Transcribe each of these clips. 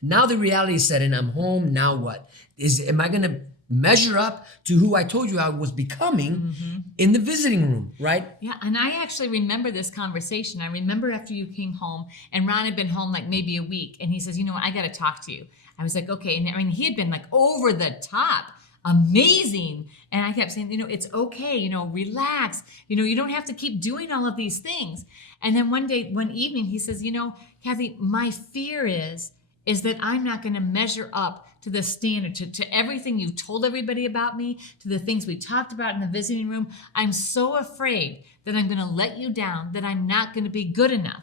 Now the reality set in, I'm home, now what? Am I gonna measure up to who I told you I was becoming in the visiting room, right? Yeah, and I actually remember this conversation. I remember after you came home, and Ron had been home like maybe a week, and he says, you know what, I gotta talk to you. I was like, okay, and I mean, he had been like over the top, amazing. And I kept saying, it's okay, relax. You don't have to keep doing all of these things. And then one evening, he says, Cathy, my fear is that I'm not going to measure up to the standard, to everything you told everybody about me, to the things we talked about in the visiting room. I'm so afraid that I'm going to let you down, that I'm not going to be good enough.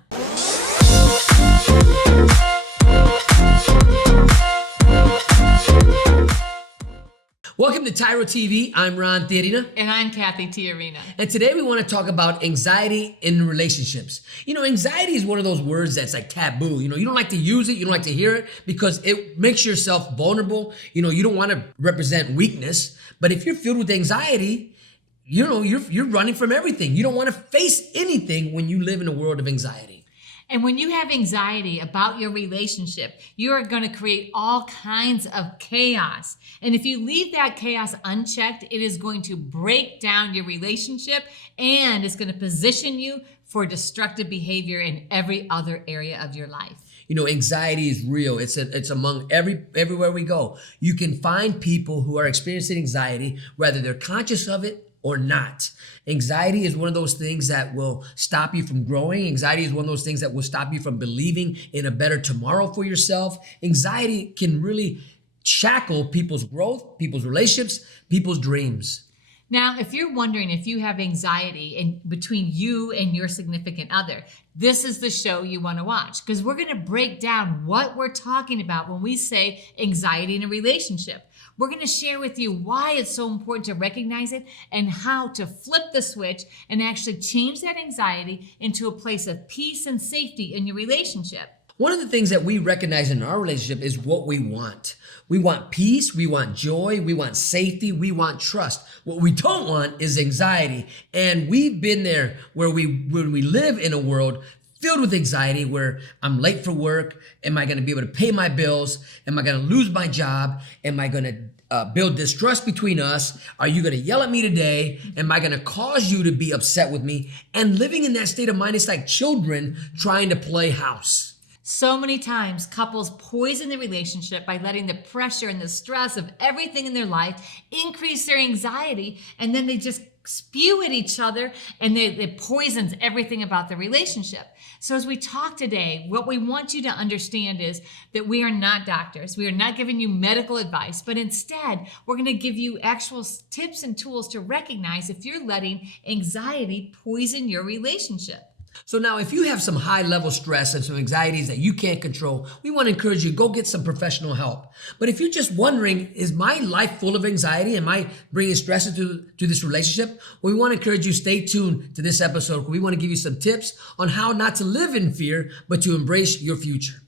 Welcome to TYRO TV. I'm Ron Tijerina. And I'm Cathy Tijerina. And today we want to talk about anxiety in relationships. Anxiety is one of those words that's like taboo. You don't like to use it. You don't like to hear it because it makes yourself vulnerable. You don't want to represent weakness. But if you're filled with anxiety, you're running from everything. You don't want to face anything when you live in a world of anxiety. And when you have anxiety about your relationship, you are going to create all kinds of chaos. And if you leave that chaos unchecked, it is going to break down your relationship and it's going to position you for destructive behavior in every other area of your life. Anxiety is real. It's among everywhere we go. You can find people who are experiencing anxiety, whether they're conscious of it or not. Anxiety is one of those things that will stop you from growing. Anxiety is one of those things that will stop you from believing in a better tomorrow for yourself. Anxiety can really shackle people's growth, people's relationships, people's dreams. Now, if you're wondering if you have anxiety between you and your significant other, this is the show you want to watch because we're going to break down what we're talking about when we say anxiety in a relationship. We're going to share with you why it's so important to recognize it and how to flip the switch and actually change that anxiety into a place of peace and safety in your relationship. One of the things that we recognize in our relationship is what we want. We want peace, we want joy, we want safety, we want trust. What we don't want is anxiety. And we've been there when we live in a world filled with anxiety where I'm late for work. Am I going to be able to pay my bills? Am I going to lose my job? Am I going to build distrust between us? Are you going to yell at me today? Am I going to cause you to be upset with me? And living in that state of mind, it's like children trying to play house. So many times couples poison the relationship by letting the pressure and the stress of everything in their life increase their anxiety, and then they just spew at each other and it poisons everything about the relationship. So as we talk today, what we want you to understand is that we are not doctors. We are not giving you medical advice, but instead we're going to give you actual tips and tools to recognize if you're letting anxiety poison your relationship. So now if you have some high level stress and some anxieties that you can't control, we want to encourage you, go get some professional help. But if you're just wondering, is my life full of anxiety? Am I bringing stress into this relationship? Well, we want to encourage you, stay tuned to this episode. We want to give you some tips on how not to live in fear, but to embrace your future.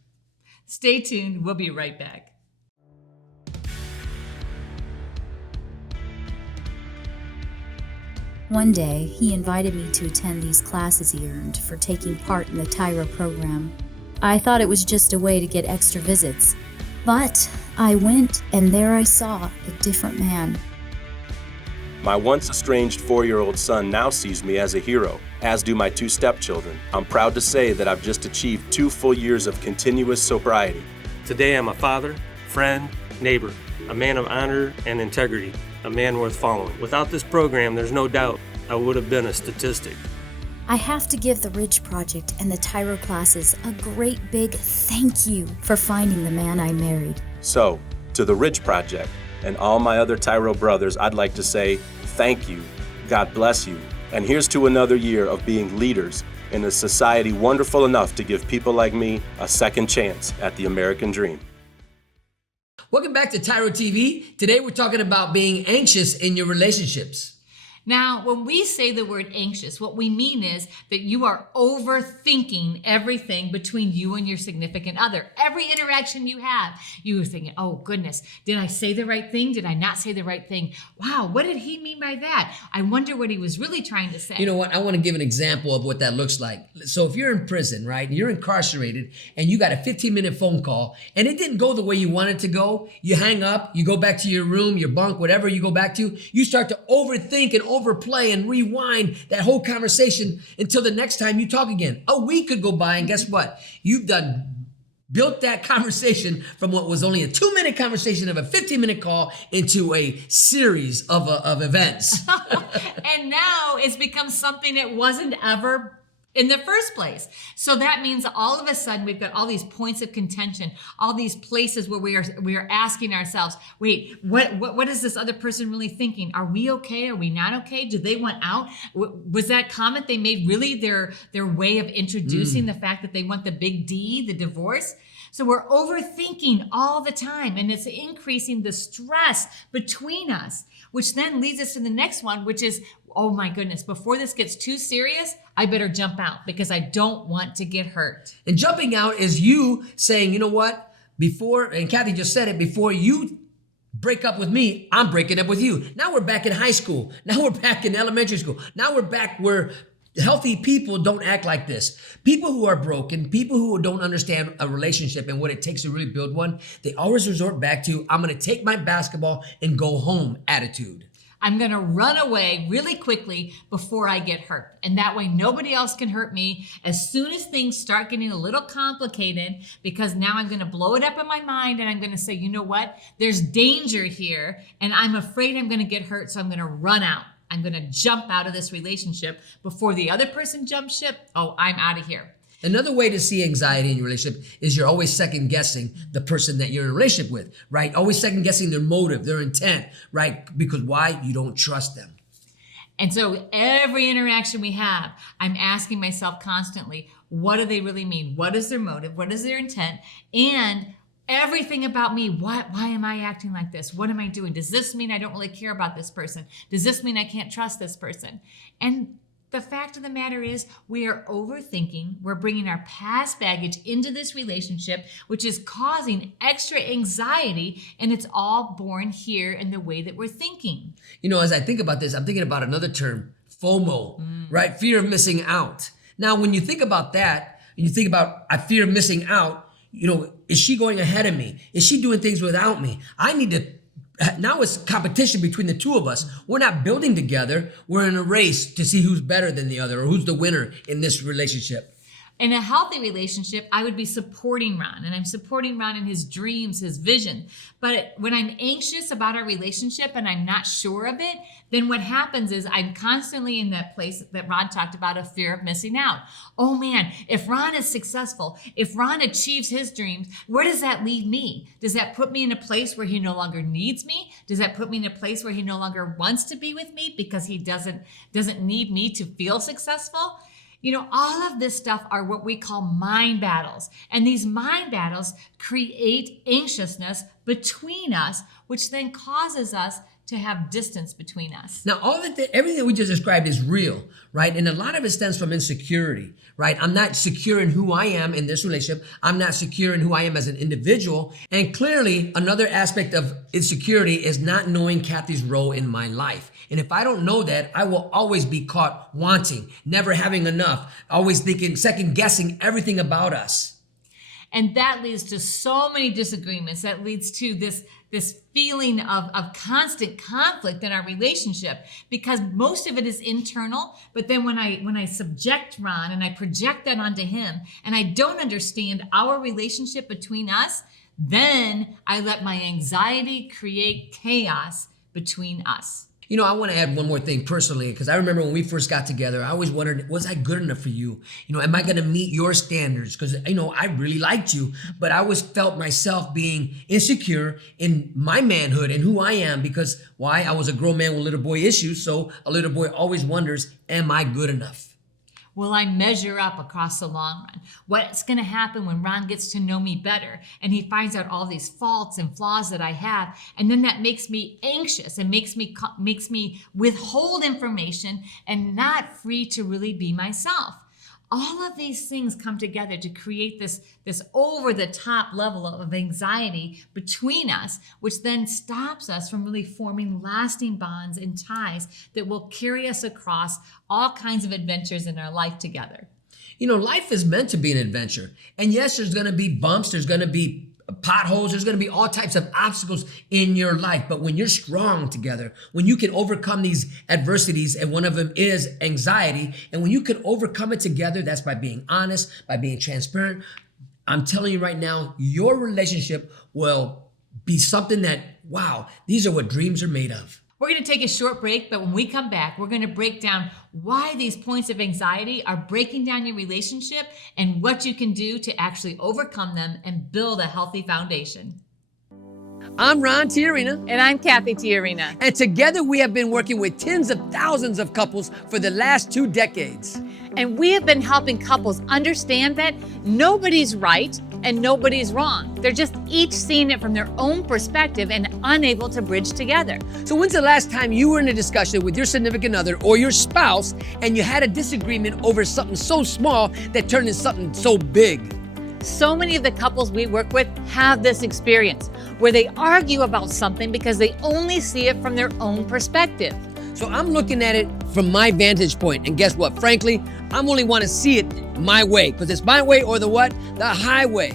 Stay tuned. We'll be right back. One day, he invited me to attend these classes he earned for taking part in the TYRO program. I thought it was just a way to get extra visits. But I went, and there I saw a different man. My once estranged 4-year-old son now sees me as a hero, as do my 2 stepchildren. I'm proud to say that I've just achieved 2 full years of continuous sobriety. Today I'm a father, friend, neighbor, a man of honor and integrity, a man worth following. Without this program, there's no doubt I would have been a statistic. I have to give the Ridge Project and the TYRO classes a great big thank you for finding the man I married. So, to the Ridge Project and all my other TYRO brothers, I'd like to say thank you, God bless you, and here's to another year of being leaders in a society wonderful enough to give people like me a second chance at the American dream. Welcome back to TYRO TV. Today we're talking about being anxious in your relationships. Now, when we say the word anxious, what we mean is that you are overthinking everything between you and your significant other. Every interaction you have, you are thinking, oh goodness, did I say the right thing? Did I not say the right thing? Wow, what did he mean by that? I wonder what he was really trying to say. You know what? I want to give an example of what that looks like. So if you're in prison, right, you're incarcerated and you got a 15-minute phone call and it didn't go the way you wanted to go, you hang up, you go back to your room, your bunk, whatever you go back to, you start to overthink and overplay and rewind that whole conversation until the next time you talk again. A week could go by and guess what? You've built that conversation from what was only a 2-minute conversation of a 15-minute call into a series of events. And now it's become something that wasn't ever in the first place. So that means all of a sudden we've got all these points of contention, all these places where we are asking ourselves, wait, what is this other person really thinking? Are we okay? Are we not okay? Do they want out? Was that comment they made really their way of introducing the fact that they want the big D, the divorce? So we're overthinking all the time, and it's increasing the stress between us, which then leads us to the next one, which is, oh my goodness, before this gets too serious, I better jump out because I don't want to get hurt. And jumping out is you saying, you know what, before, and Cathy just said it, before you break up with me, I'm breaking up with you. Now we're back in high school. Now we're back in elementary school. Now we're back where healthy people don't act like this. People who are broken, people who don't understand a relationship and what it takes to really build one, they always resort back to, I'm going to take my basketball and go home attitude. I'm going to run away really quickly before I get hurt. And that way nobody else can hurt me as soon as things start getting a little complicated, because now I'm going to blow it up in my mind and I'm going to say, you know what? There's danger here and I'm afraid I'm going to get hurt. So I'm going to run out. I'm going to jump out of this relationship before the other person jumps ship. Oh, I'm out of here. Another way to see anxiety in your relationship is you're always second guessing the person that you're in a relationship with, right? Always second guessing their motive, their intent, right? Because why? You don't trust them. And so every interaction we have, I'm asking myself constantly, what do they really mean? What is their motive? What is their intent? And everything about me, why am I acting like this? What am I doing? Does this mean I don't really care about this person? Does this mean I can't trust this person? And the fact of the matter is we are overthinking. We're bringing our past baggage into this relationship, which is causing extra anxiety, and it's all born here in the way that we're thinking. You know, as I think about this, I'm thinking about another term, FOMO, right? Fear of missing out. Now, when you think about that, and you think about I fear of missing out, you know, is she going ahead of me? Is she doing things without me? I need to, now it's competition between the two of us. We're not building together. We're in a race to see who's better than the other or who's the winner in this relationship. In a healthy relationship, I would be supporting Ron, and I'm supporting Ron in his dreams, his vision. But when I'm anxious about our relationship and I'm not sure of it, then what happens is I'm constantly in that place that Ron talked about, of fear of missing out. Oh man, if Ron is successful, if Ron achieves his dreams, where does that leave me? Does that put me in a place where he no longer needs me? Does that put me in a place where he no longer wants to be with me because he doesn't need me to feel successful? You know, all of this stuff are what we call mind battles. And these mind battles create anxiousness between us, which then causes us to have distance between us. Now, everything that we just described is real, right? And a lot of it stems from insecurity, right? I'm not secure in who I am in this relationship. I'm not secure in who I am as an individual. And clearly, another aspect of insecurity is not knowing Cathy's role in my life. And if I don't know that, I will always be caught wanting, never having enough, always thinking, second guessing everything about us. And that leads to so many disagreements. That leads to this feeling of constant conflict in our relationship, because most of it is internal. But then when I subject Ron and I project that onto him, and I don't understand our relationship between us, then I let my anxiety create chaos between us. You know, I want to add one more thing personally, because I remember when we first got together, I always wondered, was I good enough for you? You know, am I going to meet your standards? Because, you know, I really liked you, but I always felt myself being insecure in my manhood and who I am, because why? I was a grown man with little boy issues. So a little boy always wonders, am I good enough? Will I measure up across the long run? What's going to happen when Ron gets to know me better and he finds out all these faults and flaws that I have? And then that makes me anxious and makes me withhold information and not free to really be myself. All of these things come together to create this over-the-top level of anxiety between us, which then stops us from really forming lasting bonds and ties that will carry us across all kinds of adventures in our life together. You know, life is meant to be an adventure. And yes, there's going to be bumps, there's going to be potholes, there's going to be all types of obstacles in your life. But when you're strong together, when you can overcome these adversities, and one of them is anxiety, and when you can overcome it together, that's by being honest, by being transparent. I'm telling you right now, your relationship will be something that, wow, these are what dreams are made of. We're going to take a short break, but when we come back, we're going to break down why these points of anxiety are breaking down your relationship and what you can do to actually overcome them and build a healthy foundation. I'm Ron Tijerina. And I'm Cathy Tijerina. And together we have been working with tens of thousands of couples for the last 2 decades. And we have been helping couples understand that nobody's right and nobody's wrong. They're just each seeing it from their own perspective and unable to bridge together. So when's the last time you were in a discussion with your significant other or your spouse and you had a disagreement over something so small that turned into something so big? So many of the couples we work with have this experience where they argue about something because they only see it from their own perspective. So I'm looking at it from my vantage point, and guess what? Frankly, I only want to see it my way, because it's my way or the what? The highway.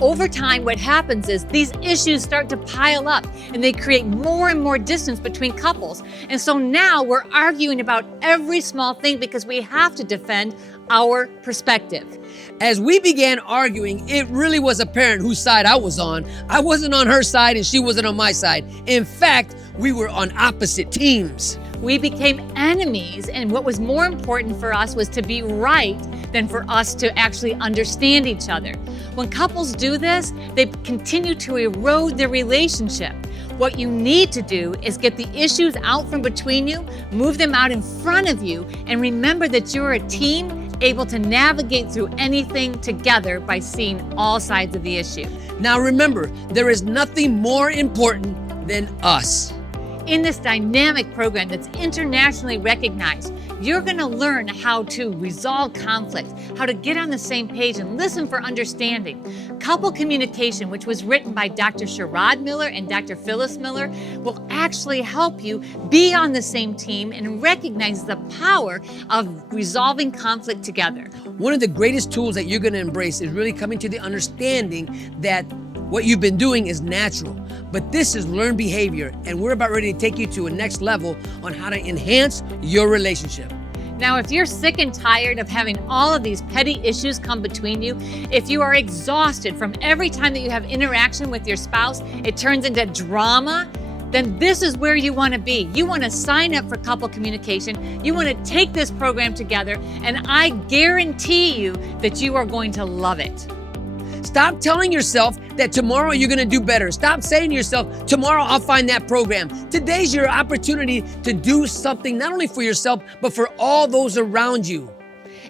Over time, what happens is these issues start to pile up and they create more and more distance between couples. And so now we're arguing about every small thing because we have to defend our perspective. As we began arguing, it really was apparent whose side I was on. I wasn't on her side and she wasn't on my side. In fact, we were on opposite teams. We became enemies, and what was more important for us was to be right than for us to actually understand each other. When couples do this, they continue to erode their relationship. What you need to do is get the issues out from between you, move them out in front of you, and remember that you're a team able to navigate through anything together by seeing all sides of the issue. Now remember, there is nothing more important than us. In this dynamic program that's internationally recognized, you're going to learn how to resolve conflict, how to get on the same page and listen for understanding. Couple communication, which was written by Dr. Sherrod Miller and Dr. Phyllis Miller, will actually help you be on the same team and recognize the power of resolving conflict together. One of the greatest tools that you're going to embrace is really coming to the understanding that what you've been doing is natural, but this is learned behavior, and we're about ready to take you to a next level on how to enhance your relationship. Now, if you're sick and tired of having all of these petty issues come between you, if you are exhausted from every time that you have interaction with your spouse, it turns into drama, then this is where you want to be. You want to sign up for couple communication. You want to take this program together, and I guarantee you that you are going to love it. Stop telling yourself that tomorrow you're going to do better. Stop saying to yourself, tomorrow I'll find that program. Today's your opportunity to do something not only for yourself, but for all those around you.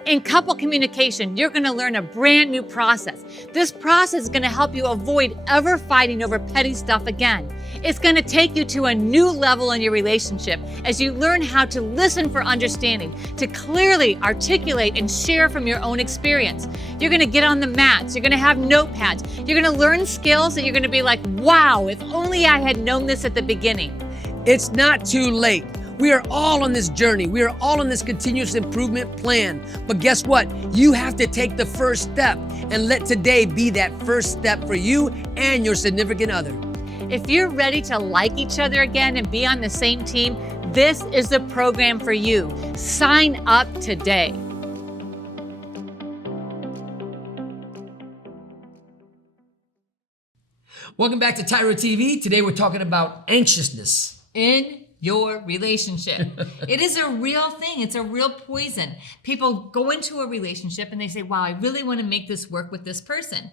In couple communication, you're going to learn a brand new process. This process is going to help you avoid ever fighting over petty stuff again. It's going to take you to a new level in your relationship as you learn how to listen for understanding, to clearly articulate and share from your own experience. You're going to get on the mats. You're going to have notepads. You're going to learn skills that you're going to be like, wow, if only I had known this at the beginning. It's not too late. We are all on this journey. We are all on this continuous improvement plan. But guess what? You have to take the first step and let today be that first step for you and your significant other. If you're ready to like each other again and be on the same team, this is the program for you. Sign up today. Welcome back to TYRO TV. Today we're talking about anxiousness In your relationship. It is a real thing. It's a real poison. People go into a relationship and they say, wow, I really want to make this work with this person.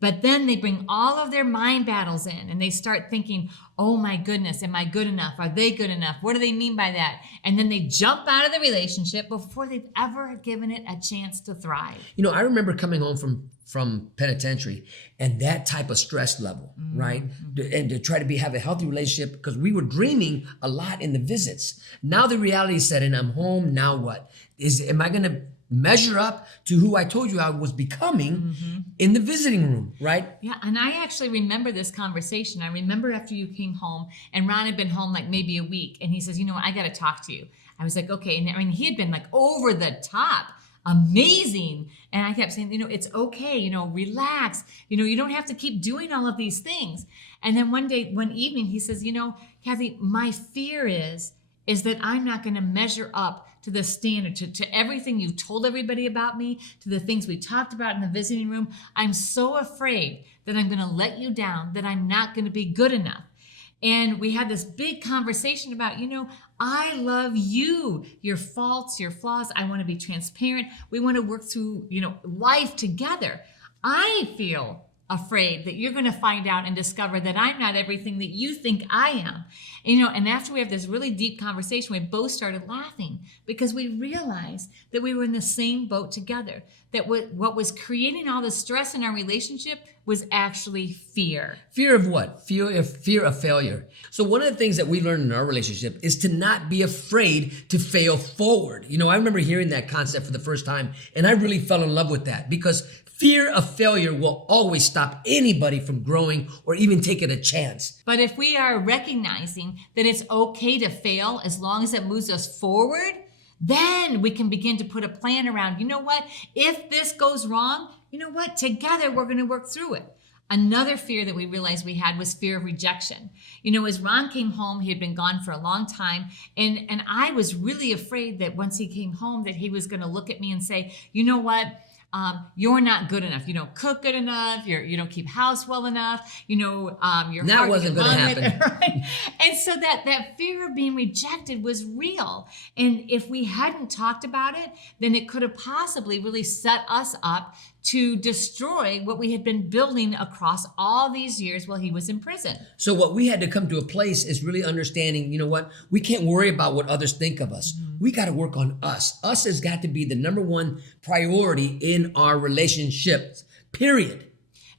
But then they bring all of their mind battles in and they start thinking, oh my goodness, am I good enough? Are they good enough? What do they mean by that? And then they jump out of the relationship before they've ever given it a chance to thrive. You know, I remember coming home from penitentiary and that type of stress level, right? And to try to have a healthy relationship, because we were dreaming a lot in the visits. Now the reality set in, I'm home, now what? Am I gonna measure up to who I told you I was becoming in the visiting room, right? Yeah, and I actually remember this conversation. I remember after you came home and Ron had been home like maybe a week and he says, you know what, I gotta talk to you. I was like, okay. And I mean, he had been like over the top, amazing. And I kept saying, you know, it's okay, you know, relax. You know, you don't have to keep doing all of these things. And then one evening, he says, you know, Cathy, my fear is that I'm not gonna measure up to the standard, to everything you told everybody about me, to the things we talked about in the visiting room. I'm so afraid that I'm going to let you down, that I'm not going to be good enough. And we had this big conversation about, you know, I love you, your faults, your flaws. I want to be transparent. We want to work through, you know, life together. I feel afraid that you're going to find out and discover that I'm not everything that you think I am. And, you know, and after we have this really deep conversation, we both started laughing because we realized that we were in the same boat together, that what was creating all the stress in our relationship was actually fear. Fear of what? Fear of failure. So one of the things that we learned in our relationship is to not be afraid to fail forward. You know, I remember hearing that concept for the first time, and I really fell in love with that because fear of failure will always stop anybody from growing or even taking a chance. But if we are recognizing that it's okay to fail as long as it moves us forward, then we can begin to put a plan around, you know what, if this goes wrong, you know what, together we're going to work through it. Another fear that we realized we had was fear of rejection. You know, as Ron came home, he had been gone for a long time, and I was really afraid that once he came home that he was going to look at me and say, you know what, you're not good enough. You don't cook good enough. You don't keep house well enough. You know, you're that hard wasn't to going to get along happen. with, right? And so that fear of being rejected was real. And if we hadn't talked about it, then it could have possibly really set us up to destroy what we had been building across all these years while he was in prison. So what we had to come to a place is really understanding, you know what, we can't worry about what others think of us. We got to work on us. Us has got to be the number one priority in our relationships, period.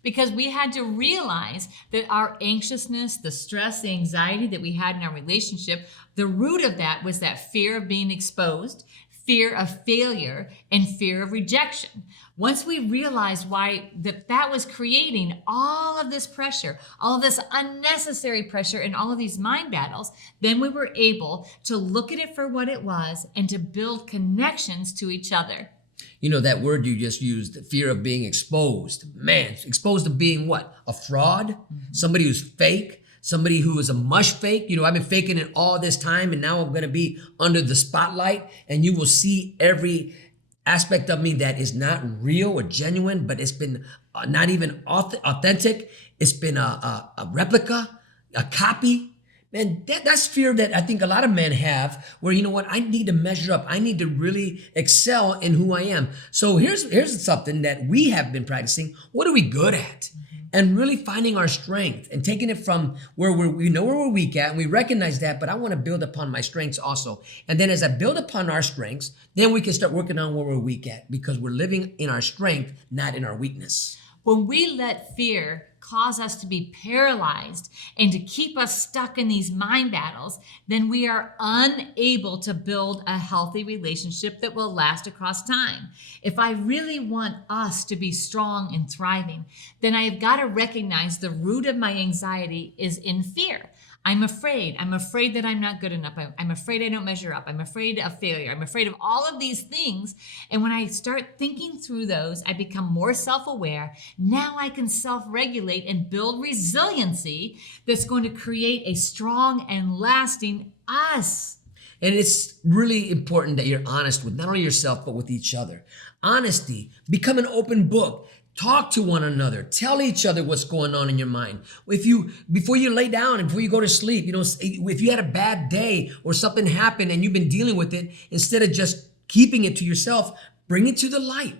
Because we had to realize that our anxiousness, the stress, the anxiety that we had in our relationship, the root of that was that fear of being exposed, fear of failure, and fear of rejection. Once we realized why that was creating all of this pressure, all of this unnecessary pressure and all of these mind battles, then we were able to look at it for what it was and to build connections to each other. You know, that word you just used, the fear of being exposed. Man, exposed to being what? A fraud? Somebody who's fake? Somebody who is a mush fake? You know, I've been faking it all this time and now I'm going to be under the spotlight and you will see every aspect of me that is not real or genuine, but it's been not even authentic. It's been a replica, a copy. Man, that's fear that I think a lot of men have where, you know what, I need to measure up. I need to really excel in who I am. So here's something that we have been practicing. What are we good at? And really finding our strength and taking it from where we know where we're weak at and we recognize that, but I want to build upon my strengths also. And then as I build upon our strengths, then we can start working on where we're weak at because we're living in our strength, not in our weakness. When we let fear cause us to be paralyzed and to keep us stuck in these mind battles, then we are unable to build a healthy relationship that will last across time. If I really want us to be strong and thriving, then I have got to recognize the root of my anxiety is in fear. I'm afraid. I'm afraid that I'm not good enough. I'm afraid I don't measure up. I'm afraid of failure. I'm afraid of all of these things. And when I start thinking through those, I become more self-aware. Now I can self-regulate and build resiliency that's going to create a strong and lasting us. And it's really important that you're honest with not only yourself, but with each other. Honesty, become an open book. Talk to one another. Tell each other what's going on in your mind. Before you lay down and before you go to sleep, you know, if you had a bad day or something happened and you've been dealing with it, instead of just keeping it to yourself, bring it to the light.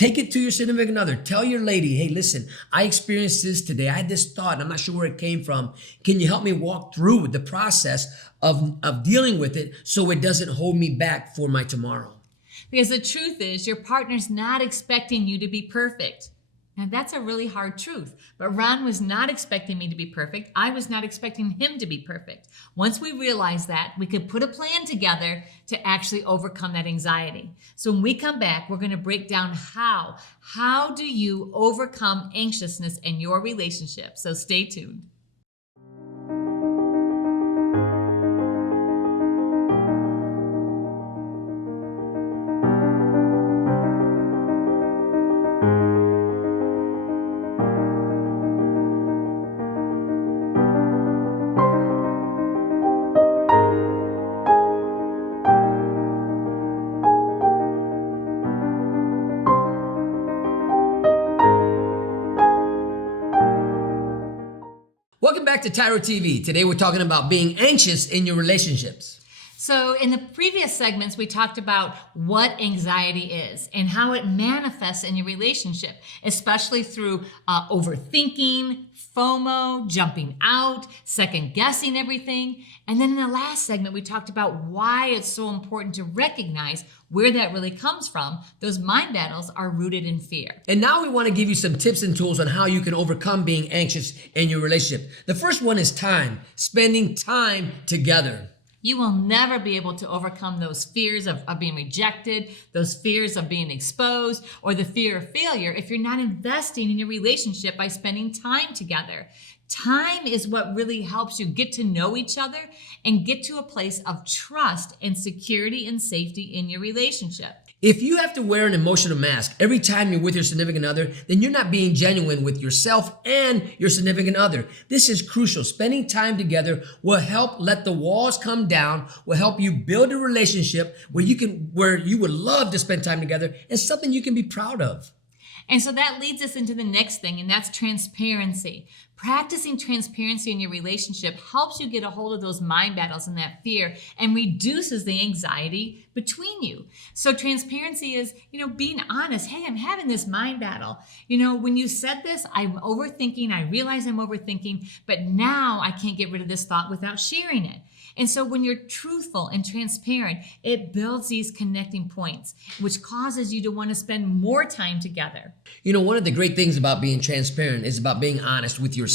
Take it to your significant other. Tell your lady, hey, listen, I experienced this today. I had this thought, and I'm not sure where it came from. Can you help me walk through the process of dealing with it so it doesn't hold me back for my tomorrow? Because the truth is, your partner's not expecting you to be perfect. Now, that's a really hard truth. But Ron was not expecting me to be perfect. I was not expecting him to be perfect. Once we realized that, we could put a plan together to actually overcome that anxiety. So when we come back, we're going to break down how. How do you overcome anxiousness in your relationship? So stay tuned. Welcome back to TYRO TV. Today we're talking about being anxious in your relationships. So in the previous segments, we talked about what anxiety is and how it manifests in your relationship, especially through overthinking, FOMO, jumping out, second guessing everything. And then in the last segment, we talked about why it's so important to recognize where that really comes from. Those mind battles are rooted in fear. And now we want to give you some tips and tools on how you can overcome being anxious in your relationship. The first one is time, spending time together. You will never be able to overcome those fears of being rejected, those fears of being exposed, or the fear of failure if you're not investing in your relationship by spending time together. Time is what really helps you get to know each other and get to a place of trust and security and safety in your relationship. If you have to wear an emotional mask every time you're with your significant other, then you're not being genuine with yourself and your significant other. This is crucial. Spending time together will help let the walls come down, will help you build a relationship where you would love to spend time together and something you can be proud of. And so that leads us into the next thing, and that's transparency. Practicing transparency in your relationship helps you get a hold of those mind battles and that fear and reduces the anxiety between you. So transparency is, being honest. Hey, I'm having this mind battle. When you said this, I'm overthinking. I realize I'm overthinking, but now I can't get rid of this thought without sharing it. And so when you're truthful and transparent, it builds these connecting points, which causes you to want to spend more time together. One of the great things about being transparent is about being honest with yourself.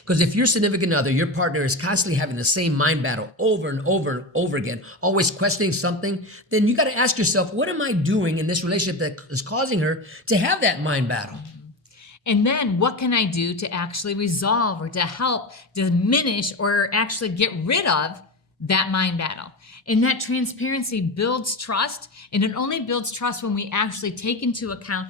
Because if your significant other, your partner is constantly having the same mind battle over and over and over again, always questioning something, then you got to ask yourself, what am I doing in this relationship that is causing her to have that mind battle? And then what can I do to actually resolve or to help diminish or actually get rid of that mind battle? And that transparency builds trust, and it only builds trust when we actually take into account,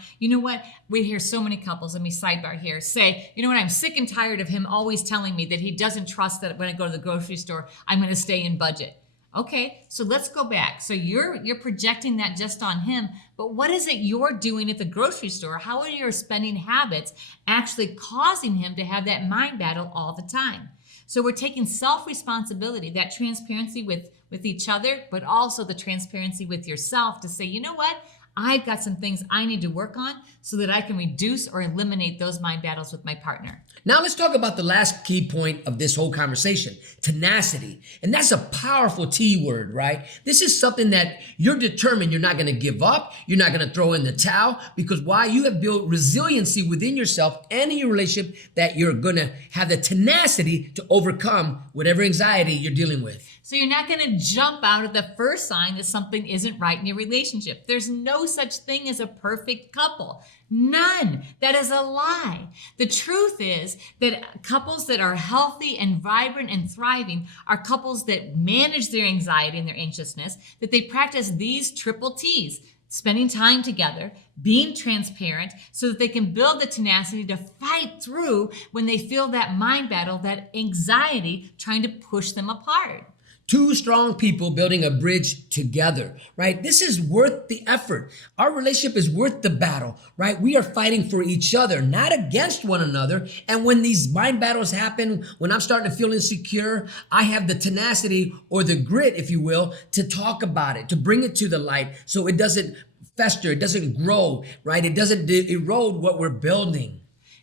we hear so many couples, let me sidebar here, say, I'm sick and tired of him always telling me that he doesn't trust that when I go to the grocery store, I'm going to stay in budget. Okay, so let's go back. So you're projecting that just on him, but what is it you're doing at the grocery store? How are your spending habits actually causing him to have that mind battle all the time? So we're taking self-responsibility, that transparency with each other, but also the transparency with yourself to say, you know what? I've got some things I need to work on so that I can reduce or eliminate those mind battles with my partner. Now let's talk about the last key point of this whole conversation, tenacity. And that's a powerful T word, right? This is something that you're determined you're not going to give up. You're not going to throw in the towel because why? You have built resiliency within yourself and in your relationship that you're going to have the tenacity to overcome whatever anxiety you're dealing with. So you're not going to jump out at the first sign that something isn't right in your relationship. There's no such thing as a perfect couple. None. That is a lie. The truth is that couples that are healthy and vibrant and thriving are couples that manage their anxiety and their anxiousness, that they practice these triple T's. Spending time together, being transparent so that they can build the tenacity to fight through when they feel that mind battle, that anxiety trying to push them apart. Two strong people building a bridge together, right? This is worth the effort. Our relationship is worth the battle, right? We are fighting for each other, not against one another. And when these mind battles happen, when I'm starting to feel insecure, I have the tenacity or the grit, if you will, to talk about it, to bring it to the light so it doesn't fester, it doesn't grow, right? It doesn't erode what we're building.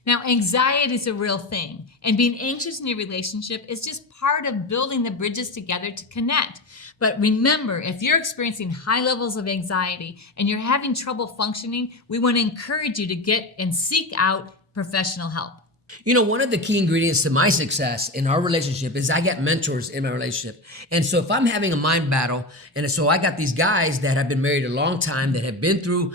Now, anxiety is a real thing, and being anxious in your relationship is just part of building the bridges together to connect. But remember, if you're experiencing high levels of anxiety and you're having trouble functioning, we want to encourage you to get and seek out professional help. You know, one of the key ingredients to my success in our relationship is I got mentors in my relationship. And so if I'm having a mind battle, and so I got these guys that have been married a long time, that have been through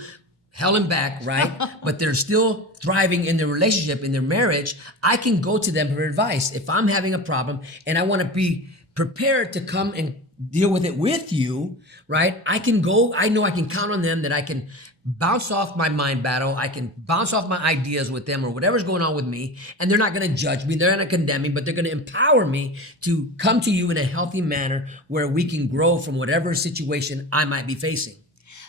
hell and back, right? But they're still thriving in their relationship, in their marriage. I can go to them for advice. If I'm having a problem and I want to be prepared to come and deal with it with you, right? I can go, I know I can count on them, that I can bounce off my mind battle. I can bounce off my ideas with them or whatever's going on with me. And they're not going to judge me. They're not going to condemn me, but they're going to empower me to come to you in a healthy manner where we can grow from whatever situation I might be facing.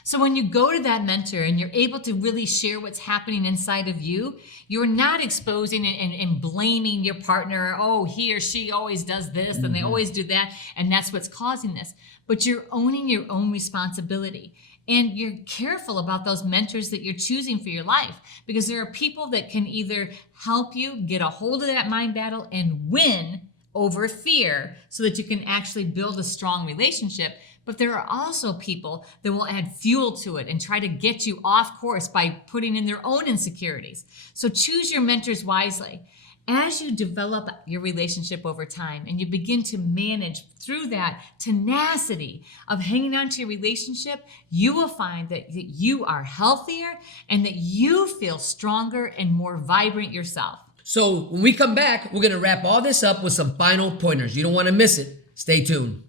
So when you go to that mentor and you're able to really share what's happening inside of you, you're not exposing and blaming your partner. Oh, he or she always does this and they always do that, and that's what's causing this. But you're owning your own responsibility. And you're careful about those mentors that you're choosing for your life, because there are people that can either help you get a hold of that mind battle and win over fear so that you can actually build a strong relationship. But there are also people that will add fuel to it and try to get you off course by putting in their own insecurities. So choose your mentors wisely. As you develop your relationship over time and you begin to manage through that tenacity of hanging on to your relationship, you will find that you are healthier and that you feel stronger and more vibrant yourself. So when we come back, we're going to wrap all this up with some final pointers. You don't want to miss it. Stay tuned.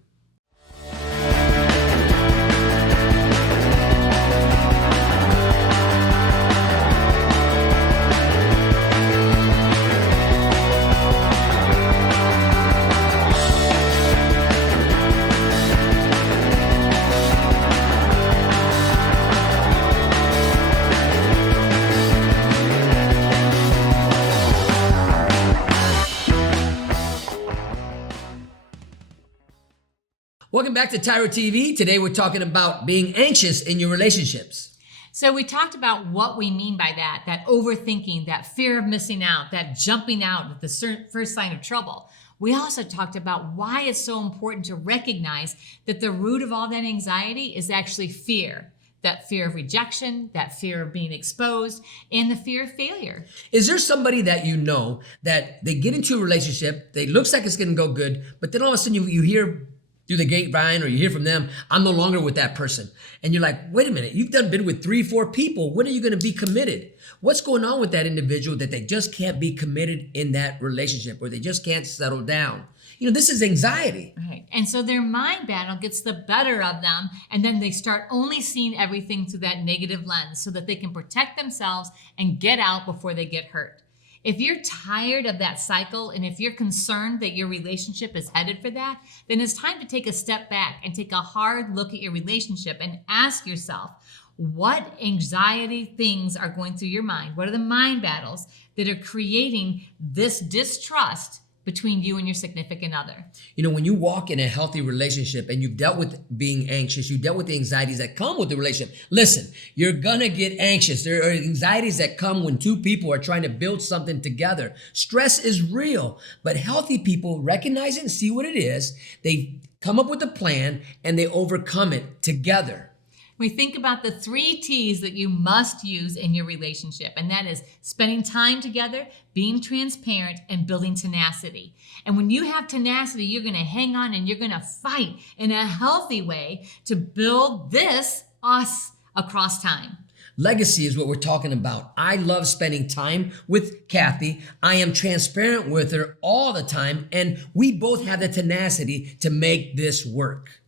Welcome back to TYRO TV. Today we're talking about being anxious in your relationships. So we talked about what we mean by that overthinking, that fear of missing out, that jumping out at the first sign of trouble. We also talked about why it's so important to recognize that the root of all that anxiety is actually fear. That fear of rejection, that fear of being exposed, and the fear of failure. Is there somebody that you know that they get into a relationship, they looks like it's gonna go good, but then all of a sudden you hear through the grapevine or you hear from them, I'm no longer with that person. And you're like, wait a minute, you've been with 3-4 people. When are you gonna be committed? What's going on with that individual that they just can't be committed in that relationship, or they just can't settle down? You know, this is anxiety. Right. And so their mind battle gets the better of them, and then they start only seeing everything through that negative lens so that they can protect themselves and get out before they get hurt. If you're tired of that cycle, and if you're concerned that your relationship is headed for that, then it's time to take a step back and take a hard look at your relationship and ask yourself, what anxiety things are going through your mind? What are the mind battles that are creating this distrust between you and your significant other? You know, when you walk in a healthy relationship and you've dealt with being anxious, you dealt with the anxieties that come with the relationship. Listen, you're gonna get anxious. There are anxieties that come when two people are trying to build something together. Stress is real, but healthy people recognize it and see what it is. They come up with a plan and they overcome it together. We think about the 3 T's that you must use in your relationship, and that is spending time together, being transparent, and building tenacity. And when you have tenacity, you're going to hang on and you're going to fight in a healthy way to build this us across time. Legacy is what we're talking about. I love spending time with Cathy. I am transparent with her all the time, and we both have the tenacity to make this work.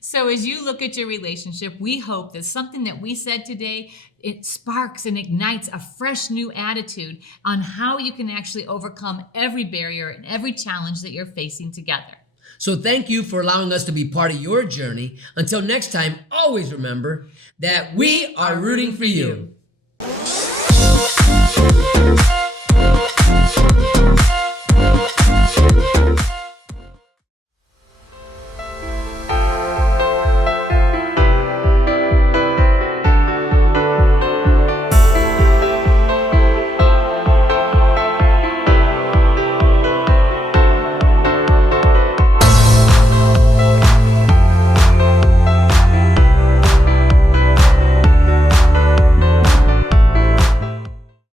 So as you look at your relationship, we hope that something that we said today, it sparks and ignites a fresh new attitude on how you can actually overcome every barrier and every challenge that you're facing together. So thank you for allowing us to be part of your journey. Until next time, always remember that we are rooting for you.